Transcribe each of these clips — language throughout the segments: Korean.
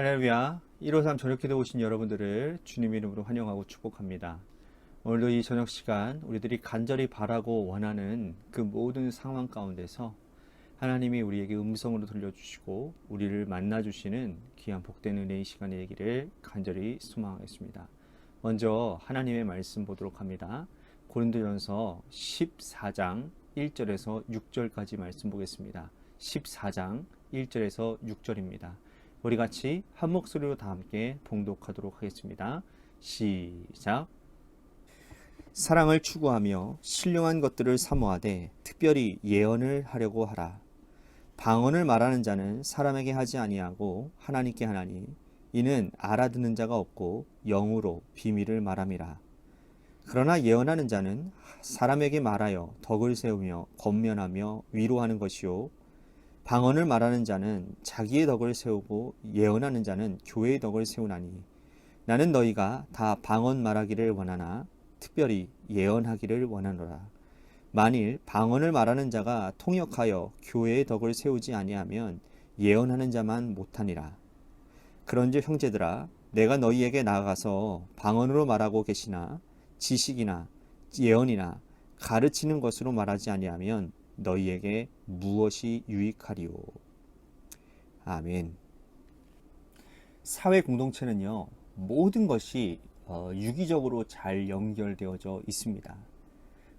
할렐루야. 153 저녁기도 오신 여러분들을 주님 이름으로 환영하고 축복합니다. 오늘도 이 저녁 시간 우리들이 간절히 바라고 원하는 그 모든 상황 가운데서 하나님이 우리에게 음성으로 들려주시고 우리를 만나주시는 귀한 복된 은혜의 시간이 되기를 간절히 소망하겠습니다. 먼저 하나님의 말씀 보도록 합니다. 고린도전서 14장 1절에서 6절까지 말씀 보겠습니다. 14장 1절에서 6절입니다. 우리 같이 한 목소리로 다 함께 봉독하도록 하겠습니다. 시작. 사랑을 추구하며 신령한 것들을 사모하되 특별히 예언을 하려고 하라. 방언을 말하는 자는 사람에게 하지 아니하고 하나님께 하나니 이는 알아듣는 자가 없고 영으로 비밀을 말함이라. 그러나 예언하는 자는 사람에게 말하여 덕을 세우며 권면하며 위로하는 것이요 방언을 말하는 자는 자기의 덕을 세우고 예언하는 자는 교회의 덕을 세우나니 나는 너희가 다 방언 말하기를 원하나 특별히 예언하기를 원하노라. 만일 방언을 말하는 자가 통역하여 교회의 덕을 세우지 아니하면 예언하는 자만 못하니라. 그런즉 형제들아 내가 너희에게 나아가서 방언으로 말하고 계시나 지식이나 예언이나 가르치는 것으로 말하지 아니하면 너희에게 무엇이 유익하리요. 아멘. 사회 공동체는요, 모든 것이 유기적으로 잘 연결되어져 있습니다.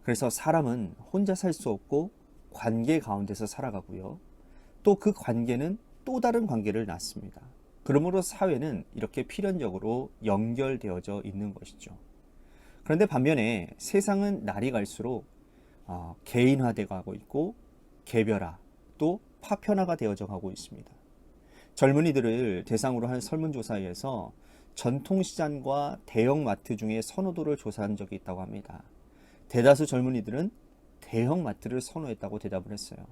그래서 사람은 혼자 살 수 없고 관계 가운데서 살아가고요. 또 그 관계는 또 다른 관계를 낳습니다. 그러므로 사회는 이렇게 필연적으로 연결되어져 있는 것이죠. 그런데 반면에 세상은 날이 갈수록 개인화되어 가고 있고 개별화 또 파편화가 되어져 가고 있습니다. 젊은이들을 대상으로 한 설문조사에서 전통시장과 대형마트 중에 선호도를 조사한 적이 있다고 합니다. 대다수 젊은이들은 대형마트를 선호했다고 대답을 했어요.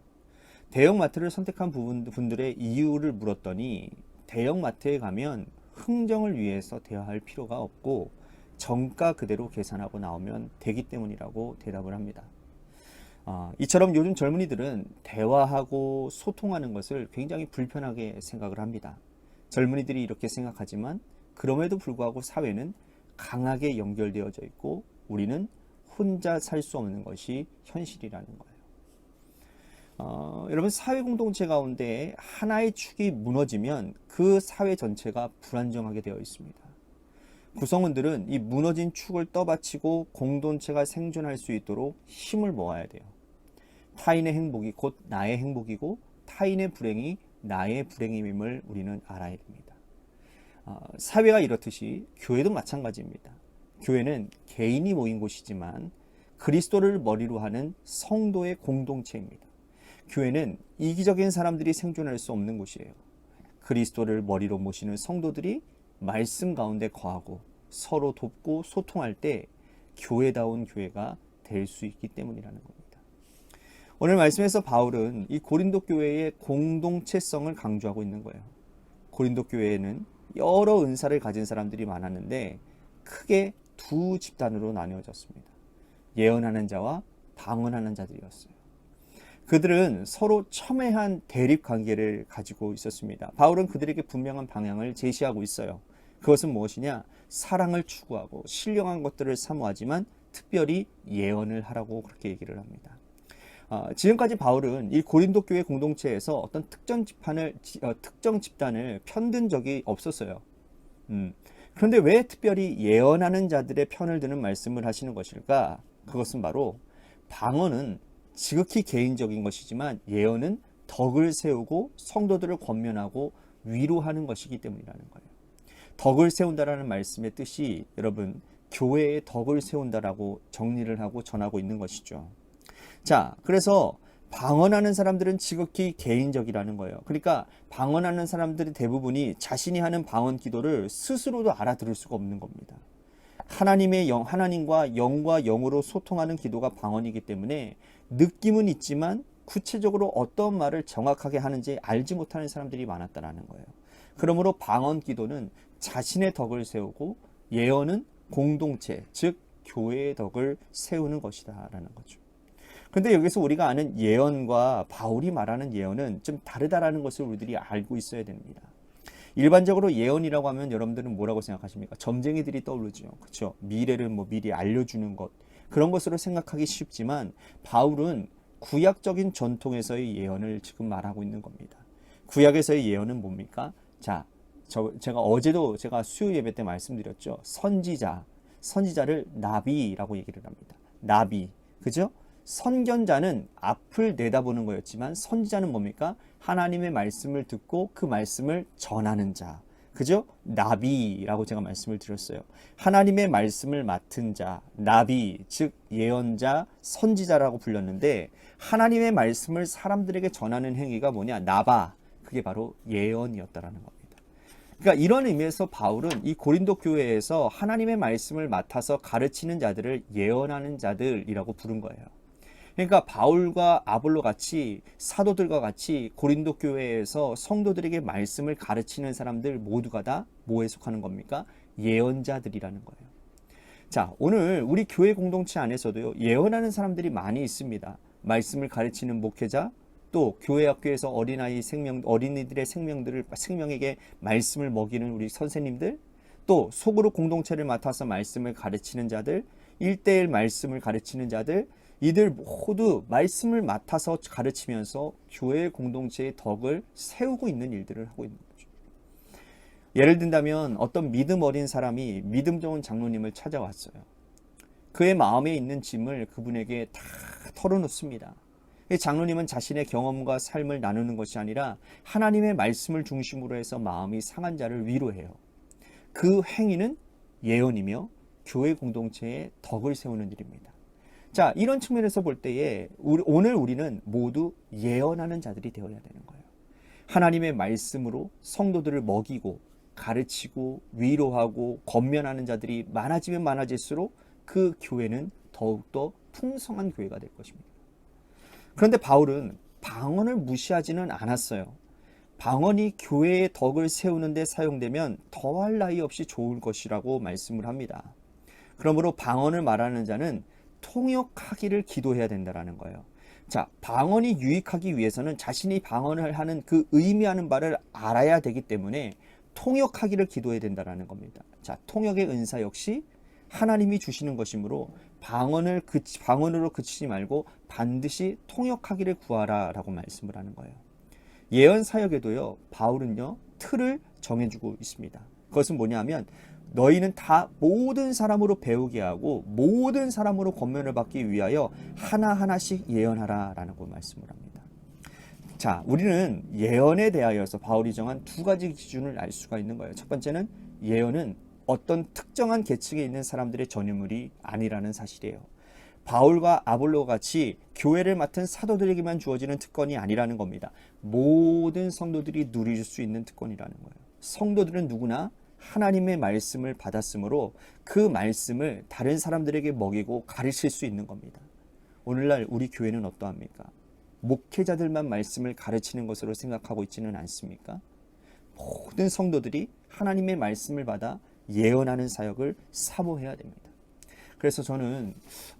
대형마트를 선택한 분들의 이유를 물었더니 대형마트에 가면 흥정을 위해서 대화할 필요가 없고 정가 그대로 계산하고 나오면 되기 때문이라고 대답을 합니다. 이처럼 요즘 젊은이들은 대화하고 소통하는 것을 굉장히 불편하게 생각을 합니다. 젊은이들이 이렇게 생각하지만 그럼에도 불구하고 사회는 강하게 연결되어져 있고 우리는 혼자 살 수 없는 것이 현실이라는 거예요. 여러분 사회 공동체 가운데 하나의 축이 무너지면 그 사회 전체가 불안정하게 되어 있습니다. 구성원들은 이 무너진 축을 떠받치고 공동체가 생존할 수 있도록 힘을 모아야 돼요. 타인의 행복이 곧 나의 행복이고 타인의 불행이 나의 불행임을 우리는 알아야 됩니다. 사회가 이렇듯이 교회도 마찬가지입니다. 교회는 개인이 모인 곳이지만 그리스도를 머리로 하는 성도의 공동체입니다. 교회는 이기적인 사람들이 생존할 수 없는 곳이에요. 그리스도를 머리로 모시는 성도들이 말씀 가운데 거하고 서로 돕고 소통할 때 교회다운 교회가 될 수 있기 때문이라는 겁니다. 오늘 말씀에서 바울은 이 고린도 교회의 공동체성을 강조하고 있는 거예요. 고린도 교회에는 여러 은사를 가진 사람들이 많았는데 크게 두 집단으로 나뉘어졌습니다. 예언하는 자와 방언하는 자들이었어요. 그들은 서로 첨예한 대립 관계를 가지고 있었습니다. 바울은 그들에게 분명한 방향을 제시하고 있어요. 그것은 무엇이냐? 사랑을 추구하고 신령한 것들을 사모하지만 특별히 예언을 하라고 그렇게 얘기를 합니다. 지금까지 바울은 이 고린도 교회 공동체에서 어떤 특정 집단을 편든 적이 없었어요. 그런데 왜 특별히 예언하는 자들의 편을 드는 말씀을 하시는 것일까? 그것은 바로 방언은 지극히 개인적인 것이지만 예언은 덕을 세우고 성도들을 권면하고 위로하는 것이기 때문이라는 거예요. 덕을 세운다라는 말씀의 뜻이 여러분 교회의 덕을 세운다라고 정리를 하고 전하고 있는 것이죠. 자, 그래서 방언하는 사람들은 지극히 개인적이라는 거예요. 그러니까 방언하는 사람들이 대부분이 자신이 하는 방언 기도를 스스로도 알아들을 수가 없는 겁니다. 하나님과 영과 영으로 소통하는 기도가 방언이기 때문에 느낌은 있지만 구체적으로 어떤 말을 정확하게 하는지 알지 못하는 사람들이 많았다는 거예요. 그러므로 방언 기도는 자신의 덕을 세우고 예언은 공동체, 즉 교회의 덕을 세우는 것이다라는 거죠. 그런데 여기서 우리가 아는 예언과 바울이 말하는 예언은 좀 다르다라는 것을 우리들이 알고 있어야 됩니다. 일반적으로 예언이라고 하면 여러분들은 뭐라고 생각하십니까? 점쟁이들이 떠오르죠. 그렇죠? 미래를 미리 알려주는 것, 그런 것으로 생각하기 쉽지만 바울은 구약적인 전통에서의 예언을 지금 말하고 있는 겁니다. 구약에서의 예언은 뭡니까? 자, 제가 어제도 제가 수요 예배 때 말씀드렸죠. 선지자를 나비라고 얘기를 합니다. 나비, 그죠? 선견자는 앞을 내다보는 거였지만 선지자는 뭡니까? 하나님의 말씀을 듣고 그 말씀을 전하는 자, 그죠? 나비라고 제가 말씀을 드렸어요. 하나님의 말씀을 맡은 자, 나비, 즉 예언자, 선지자라고 불렸는데 하나님의 말씀을 사람들에게 전하는 행위가 뭐냐? 나바, 그게 바로 예언이었다라는 겁니다. 그러니까 이런 의미에서 바울은 이 고린도 교회에서 하나님의 말씀을 맡아서 가르치는 자들을 예언하는 자들이라고 부른 거예요. 그러니까 바울과 아볼로 같이 사도들과 같이 고린도 교회에서 성도들에게 말씀을 가르치는 사람들 모두가 다 뭐에 속하는 겁니까? 예언자들이라는 거예요. 자, 오늘 우리 교회 공동체 안에서도요, 예언하는 사람들이 많이 있습니다. 말씀을 가르치는 목회자, 또 교회 학교에서 어린이들의 생명에게 말씀을 먹이는 우리 선생님들, 또 속으로 공동체를 맡아서 말씀을 가르치는 자들, 1:1 말씀을 가르치는 자들, 이들 모두 말씀을 맡아서 가르치면서 교회 공동체의 덕을 세우고 있는 일들을 하고 있는 거죠. 예를 든다면 어떤 믿음 어린 사람이 믿음 좋은 장로님을 찾아왔어요. 그의 마음에 있는 짐을 그분에게 다 털어놓습니다. 장로님은 자신의 경험과 삶을 나누는 것이 아니라 하나님의 말씀을 중심으로 해서 마음이 상한 자를 위로해요. 그 행위는 예언이며 교회 공동체의 덕을 세우는 일입니다. 자, 이런 측면에서 볼 때에 오늘 우리는 모두 예언하는 자들이 되어야 되는 거예요. 하나님의 말씀으로 성도들을 먹이고 가르치고 위로하고 권면하는 자들이 많아지면 많아질수록 그 교회는 더욱더 풍성한 교회가 될 것입니다. 그런데 바울은 방언을 무시하지는 않았어요. 방언이 교회의 덕을 세우는 데 사용되면 더할 나위 없이 좋을 것이라고 말씀을 합니다. 그러므로 방언을 말하는 자는 통역하기를 기도해야 된다는 거예요. 자, 방언이 유익하기 위해서는 자신이 방언을 하는 그 의미하는 바를 알아야 되기 때문에 통역하기를 기도해야 된다는 겁니다. 자, 통역의 은사 역시 하나님이 주시는 것이므로 방언으로 그치지 말고 반드시 통역하기를 구하라 라고 말씀을 하는 거예요. 예언 사역에도요, 바울은요, 틀을 정해주고 있습니다. 그것은 뭐냐면 너희는 다 모든 사람으로 배우게 하고 모든 사람으로 권면을 받기 위하여 하나하나씩 예언하라 라는 걸 말씀을 합니다. 자, 우리는 예언에 대하여서 바울이 정한 두 가지 기준을 알 수가 있는 거예요. 첫 번째는 예언은 어떤 특정한 계층에 있는 사람들의 전유물이 아니라는 사실이에요. 바울과 아볼로 같이 교회를 맡은 사도들에게만 주어지는 특권이 아니라는 겁니다. 모든 성도들이 누릴 수 있는 특권이라는 거예요. 성도들은 누구나 하나님의 말씀을 받았으므로 그 말씀을 다른 사람들에게 먹이고 가르칠 수 있는 겁니다. 오늘날 우리 교회는 어떠합니까? 목회자들만 말씀을 가르치는 것으로 생각하고 있지는 않습니까? 모든 성도들이 하나님의 말씀을 받아 예언하는 사역을 사모해야 됩니다. 그래서 저는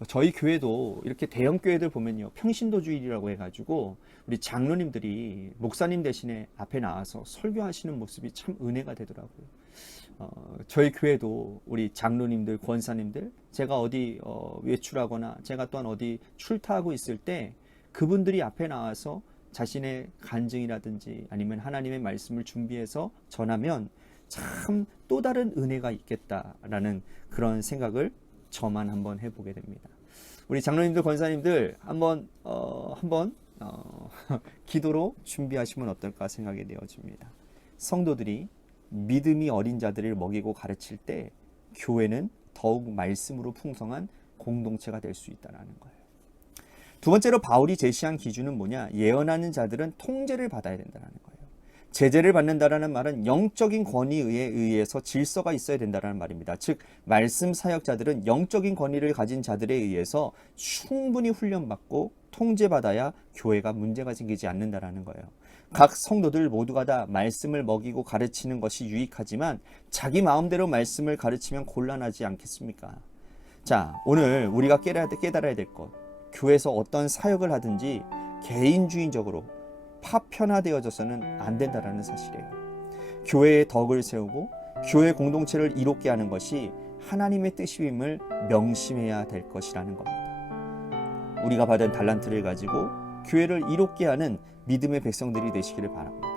저희 교회도 이렇게 대형 교회들 보면요, 평신도주의라고 해가지고 우리 장로님들이 목사님 대신에 앞에 나와서 설교하시는 모습이 참 은혜가 되더라고요. 저희 교회도 우리 장로님들, 권사님들, 제가 어디 외출하거나 제가 또한 어디 출타하고 있을 때 그분들이 앞에 나와서 자신의 간증이라든지 아니면 하나님의 말씀을 준비해서 전하면 참 또 다른 은혜가 있겠다라는 그런 생각을 저만 한번 해보게 됩니다. 우리 장로님들, 권사님들 한번 기도로 준비하시면 어떨까 생각이 되어집니다. 성도들이 믿음이 어린 자들을 먹이고 가르칠 때 교회는 더욱 말씀으로 풍성한 공동체가 될 수 있다는 거예요. 두 번째로 바울이 제시한 기준은 뭐냐? 예언하는 자들은 통제를 받아야 된다는 거예요. 제재를 받는다라는 말은 영적인 권위에 의해서 질서가 있어야 된다는 말입니다. 즉 말씀 사역자들은 영적인 권위를 가진 자들에 의해서 충분히 훈련받고 통제받아야 교회가 문제가 생기지 않는다는 거예요. 각 성도들 모두가 다 말씀을 먹이고 가르치는 것이 유익하지만 자기 마음대로 말씀을 가르치면 곤란하지 않겠습니까? 자, 오늘 우리가 깨달아야 될 것, 교회에서 어떤 사역을 하든지 개인주의적으로 파편화되어져서는 안 된다는 사실이에요. 교회의 덕을 세우고 교회 공동체를 이롭게 하는 것이 하나님의 뜻임을 명심해야 될 것이라는 겁니다. 우리가 받은 달란트를 가지고 교회를 이롭게 하는 믿음의 백성들이 되시기를 바랍니다.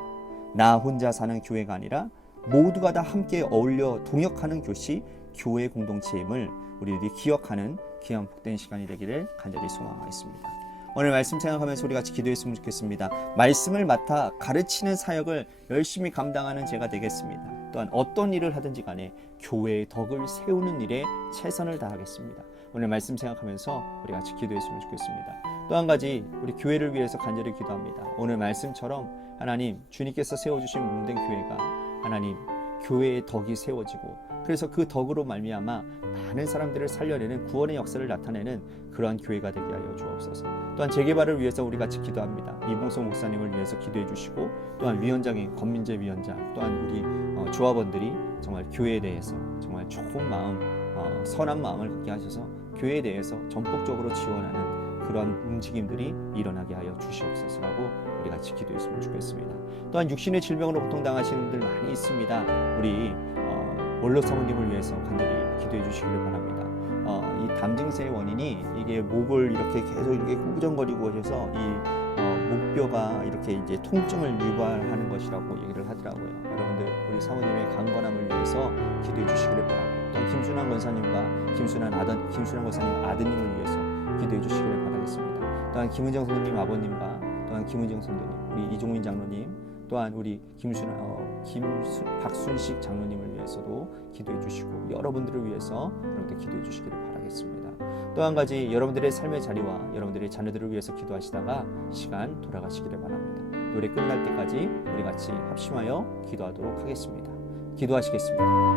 나 혼자 사는 교회가 아니라 모두가 다 함께 어울려 동역하는 것이 교회 공동체임을 우리들이 기억하는 귀한 복된 시간이 되기를 간절히 소망하겠습니다. 오늘 말씀 생각하면서 우리 같이 기도했으면 좋겠습니다. 말씀을 맡아 가르치는 사역을 열심히 감당하는 제가 되겠습니다. 또한 어떤 일을 하든지 간에 교회의 덕을 세우는 일에 최선을 다하겠습니다. 오늘 말씀 생각하면서 우리 같이 기도했으면 좋겠습니다. 또 한 가지 우리 교회를 위해서 간절히 기도합니다. 오늘 말씀처럼 하나님 주님께서 세워주신 몸된 교회가 하나님 교회의 덕이 세워지고 그래서 그 덕으로 말미암아 많은 사람들을 살려내는 구원의 역사를 나타내는 그러한 교회가 되게 하여 주옵소서. 또한 재개발을 위해서 우리 같이 기도합니다. 이봉석 목사님을 위해서 기도해 주시고 또한 위원장인 권민재 위원장 또한 우리 조합원들이 정말 교회에 대해서 정말 좋은 마음 선한 마음을 갖게 하셔서 교회에 대해서 전폭적으로 지원하는 그러한 움직임들이 일어나게 하여 주시옵소서라고 우리 같이 기도했으면 좋겠습니다. 또한 육신의 질병으로 고통당하시는 분들 많이 있습니다. 우리 원로 사모님을 위해서 간절히 기도해 주시기를 바랍니다. 이 담증세의 원인이 이게 목을 이렇게 계속 이렇게 꾸부정거리고 하셔서 이 목뼈가 이렇게 이제 통증을 유발하는 것이라고 얘기를 하더라고요. 여러분들 우리 사모님의 강건함을 위해서 기도해 주시기를 바랍니다. 또한 김순환 권사님과 김순환 권사님 아드님을 위해서 기도해 주시기를 바라겠습니다. 또한 김은정 선생님 아버님과 또한 김은정 선생님, 우리 이종민 장로님, 또한 우리 박순식 장로님을 위해서도 기도해 주시고 여러분들을 위해서 여러분들 기도해 주시기를 바라겠습니다. 또 한 가지 여러분들의 삶의 자리와 여러분들의 자녀들을 위해서 기도하시다가 시간 돌아가시기를 바랍니다. 노래 끝날 때까지 우리 같이 합심하여 기도하도록 하겠습니다. 기도하시겠습니다.